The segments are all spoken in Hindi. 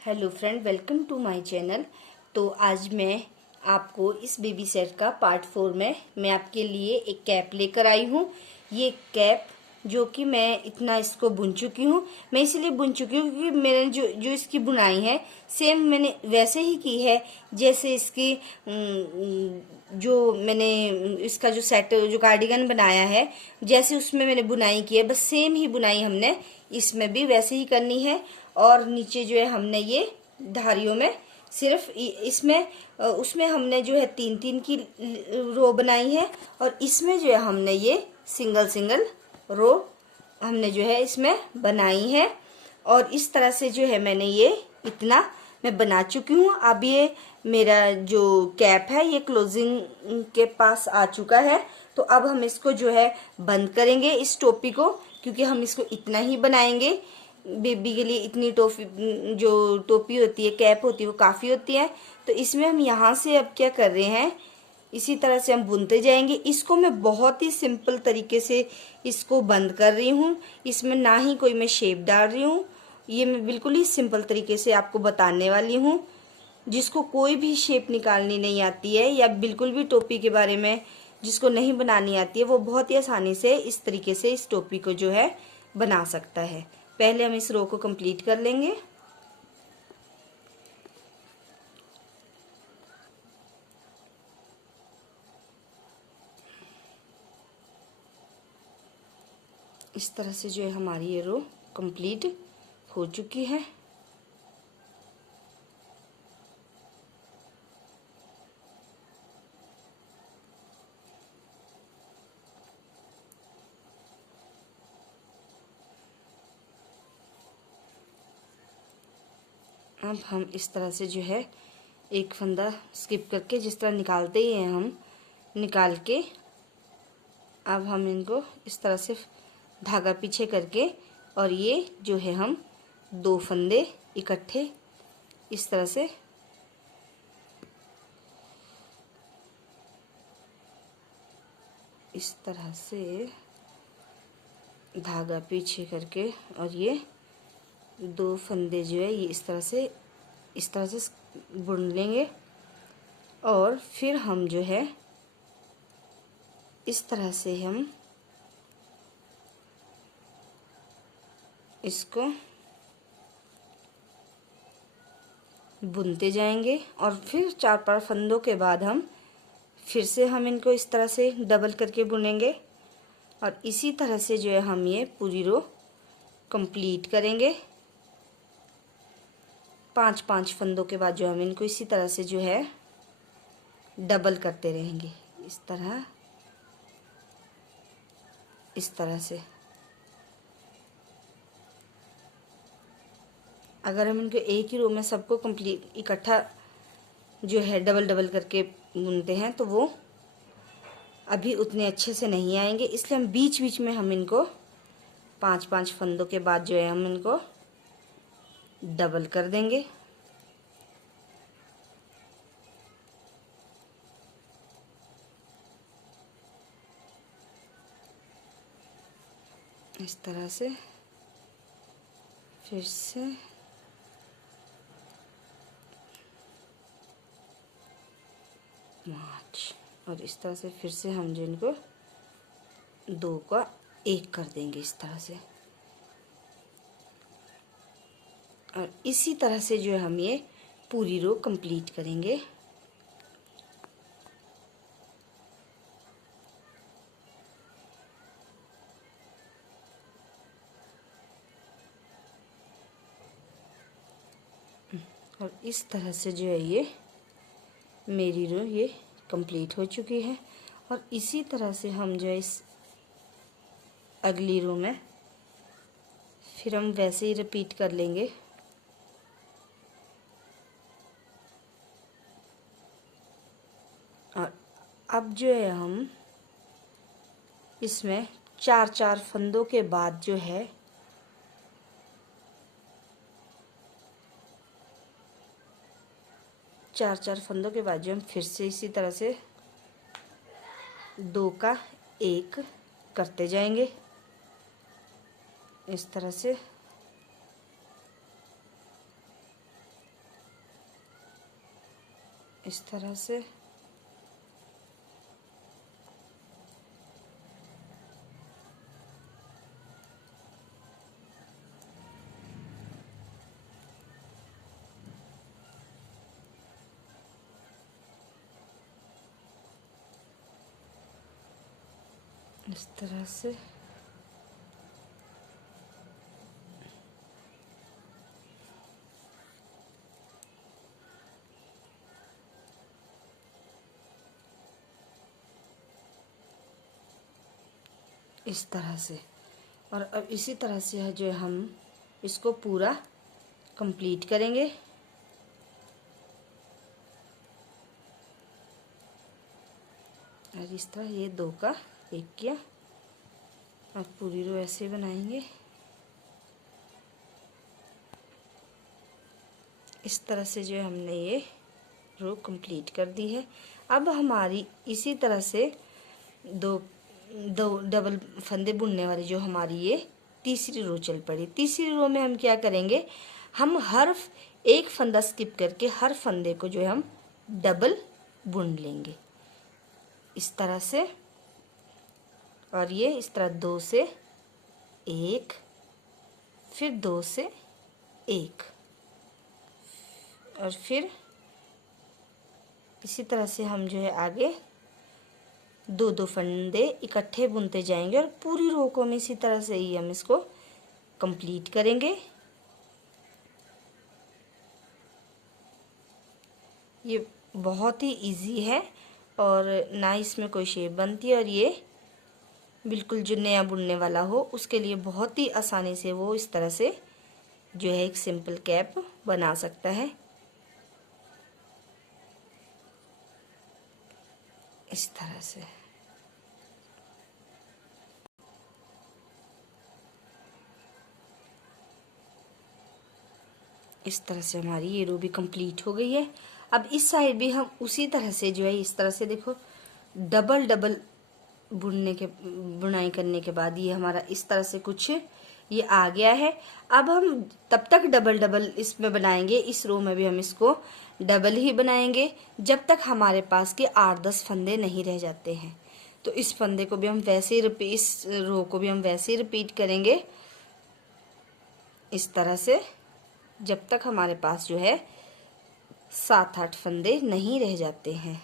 Hello friend, welcome to my channel. तो आज मैं आपको इस बेबी सेट का पार्ट 4 में मैं आपके लिए एक कैप लेकर आई हूँ। ये कैप जो कि मैं इतना इसको बुन चुकी हूँ। मैं इसीलिए बुन चुकी हूँ क्योंकि मैंने जो इसकी बुनाई है सेम मैंने वैसे ही की है जैसे इसकी जो मैंने इसका जो सेट जो कार्डिगन बनाया है जैसे उसमें मैंने बुनाई की है, बस सेम ही बुनाई हमने इसमें भी वैसे ही करनी है। और नीचे जो है हमने ये धारियों में सिर्फ इसमें उसमें हमने जो है 3-3 की रो बनाई है और इसमें जो है हमने ये सिंगल रो हमने जो है इसमें बनाई है। और इस तरह से जो है मैंने ये इतना मैं बना चुकी हूँ। अब ये मेरा जो कैप है ये क्लोजिंग के पास आ चुका है। तो अब हम इसको जो है बंद करेंगे इस टोपी को, क्योंकि हम इसको इतना ही बनाएंगे। बेबी के लिए इतनी जो टोपी होती है, कैप होती है, वो काफ़ी होती है। तो इसमें हम यहाँ से अब क्या कर रहे हैं, इसी तरह से हम बुनते जाएंगे। इसको मैं बहुत ही सिंपल तरीके से इसको बंद कर रही हूँ। इसमें ना ही कोई मैं शेप डाल रही हूँ, ये मैं बिल्कुल ही सिंपल तरीके से आपको बताने वाली हूँ। जिसको कोई भी शेप निकालनी नहीं आती है या बिल्कुल भी टोपी के बारे में जिसको नहीं बनानी आती है, वो बहुत ही आसानी से इस तरीके से इस टोपी को जो है बना सकता है। पहले हम इस रो को कंप्लीट कर लेंगे। इस तरह से जो है हमारी ये रो कंप्लीट हो चुकी है। अब हम इस तरह से जो है एक फंदा स्किप करके जिस तरह निकालते ही हैं हम निकाल के, अब हम इनको इस तरह से धागा पीछे करके और ये जो है हम 2 फंदे इकट्ठे इस तरह से धागा पीछे करके और ये 2 फंदे जो है ये इस तरह से बुन लेंगे। और फिर हम जो है इस तरह से हम इसको बुनते जाएंगे और फिर 4-5 फंदों के बाद हम फिर से हम इनको इस तरह से डबल करके बुनेंगे और इसी तरह से जो है हम ये पूरी रो कंप्लीट करेंगे। 5-5 फंदों के बाद जो हम इनको इसी तरह से जो है डबल करते रहेंगे, इस तरह से। अगर हम इनको एक ही रो में सबको कंप्लीट इकट्ठा जो है डबल करके बुनते हैं तो वो अभी उतने अच्छे से नहीं आएंगे, इसलिए हम बीच बीच में हम इनको 5-5 फंदों के बाद जो है हम इनको डबल कर देंगे। इस तरह से फिर से और इस तरह से फिर से हम जो इनको 2 का 1 कर देंगे इस तरह से। और इसी तरह से जो है हम ये पूरी रो कंप्लीट करेंगे। और इस तरह से जो है ये मेरी रो ये कंप्लीट हो चुकी है। और इसी तरह से हम जो है इस अगली रो में फिर हम वैसे ही रिपीट कर लेंगे। और अब जो है हम इसमें 4-4 फंदों के बाद जो है चार फंदों के बाद जो हम फिर से इसी तरह से 2 का 1 करते जाएंगे इस तरह से। इस तरह से इस तरह से इस तरह से। और अब इसी तरह से है जो हम इसको पूरा कंप्लीट करेंगे। और इस तरह ये 2 का 1 किया। अब पूरी रो ऐसे बनाएंगे। इस तरह से जो हमने ये रो कंप्लीट कर दी है। अब हमारी इसी तरह से दो डबल फंदे बुनने वाली जो हमारी ये तीसरी रो चल पड़ी। तीसरी रो में हम क्या करेंगे, हम हर एक फंदा स्किप करके हर फंदे को जो है हम डबल बुन लेंगे इस तरह से। और ये इस तरह 2 से 1, फिर 2 से 1, और फिर इसी तरह से हम जो है आगे 2-2 फंदे इकट्ठे बुनते जाएंगे और पूरी रो को हम इसी तरह से ही हम इसको कंप्लीट करेंगे। ये बहुत ही इजी है और ना इसमें कोई शेप बनती है, और ये बिल्कुल जो नया बुनने वाला हो उसके लिए बहुत ही आसानी से वो इस तरह से जो है एक सिंपल कैप बना सकता है इस तरह से। इस तरह से हमारी ये रो भी कंप्लीट हो गई है। अब इस साइड भी हम उसी तरह से जो है इस तरह से देखो डबल डबल बुनाई करने के बाद ये हमारा इस तरह से कुछ ये आ गया है। अब हम तब तक डबल डबल इसमें बनाएंगे, इस रो में भी हम इसको डबल ही बनाएंगे जब तक हमारे पास के 8-10 फंदे नहीं रह जाते हैं। तो इस फंदे को भी हम वैसे ही इस रो को भी हम वैसे ही रिपीट करेंगे इस तरह से जब तक हमारे पास जो है 7-8 फंदे नहीं रह जाते हैं।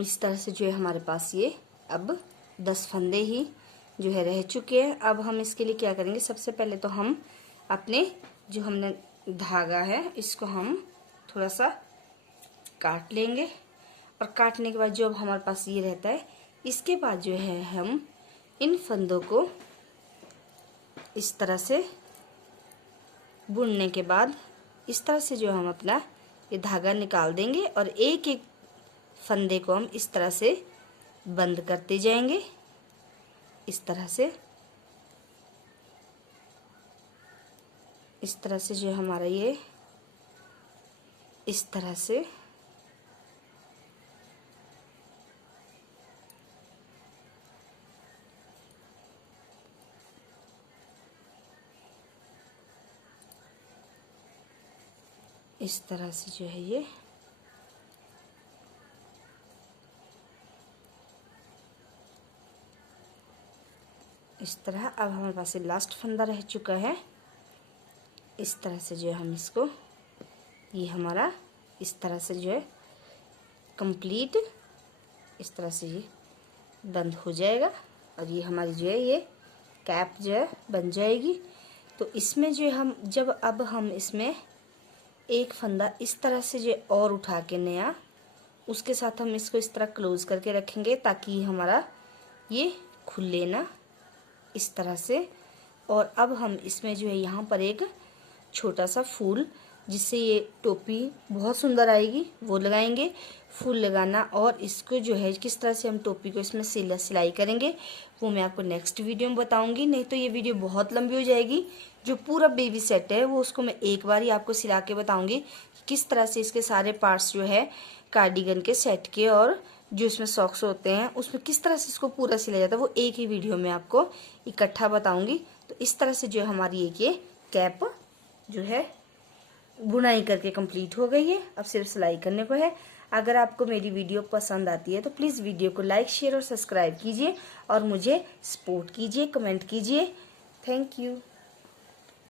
इस तरह से जो है हमारे पास ये अब 10 फंदे ही जो है रह चुके हैं। अब हम इसके लिए क्या करेंगे, सबसे पहले तो हम अपने जो हमने धागा है इसको हम थोड़ा सा काट लेंगे, और काटने के बाद जो अब हमारे पास ये रहता है इसके बाद जो है हम इन फंदों को इस तरह से बुनने के बाद इस तरह से जो हम अपना ये धागा निकाल देंगे और एक एक फंदे को हम इस तरह से बंद करते जाएंगे इस तरह से। इस तरह से जो हमारा ये इस तरह से इस तरह से जो है ये इस तरह। अब हमारे पास ये लास्ट फंदा रह चुका है। इस तरह से जो है हम इसको ये हमारा इस तरह से जो है कंप्लीट इस तरह से ये बंद हो जाएगा और ये हमारी जो है ये कैप जो है बन जाएगी। तो इसमें जो हम जब अब हम इसमें एक फंदा इस तरह से जो और उठा के नया उसके साथ हम इसको इस तरह क्लोज करके रखेंगे ताकि हमारा ये खुले ना इस तरह से। और अब हम इसमें जो है यहाँ पर एक छोटा सा फूल जिससे ये टोपी बहुत सुंदर आएगी वो लगाएंगे। फूल लगाना और इसको जो है किस तरह से हम टोपी को इसमें सिलाई करेंगे वो मैं आपको नेक्स्ट वीडियो में बताऊंगी, नहीं तो ये वीडियो बहुत लंबी हो जाएगी। जो पूरा बेबी सेट है वो उसको मैं एक बार ही आपको सिला के बताऊंगी किस तरह से इसके सारे पार्ट्स जो है कार्डिगन के सेट के और जो इसमें सॉक्स होते हैं उसमें किस तरह से इसको पूरा सिला जाता है वो एक ही वीडियो में आपको इकट्ठा बताऊंगी। तो इस तरह से जो है हमारी एक ये कैप जो है बुनाई करके कंप्लीट हो गई है। अब सिर्फ सिलाई करने को है। अगर आपको मेरी वीडियो पसंद आती है तो प्लीज़ वीडियो को लाइक, शेयर और सब्सक्राइब कीजिए और मुझे सपोर्ट कीजिए, कमेंट कीजिए। Thank you.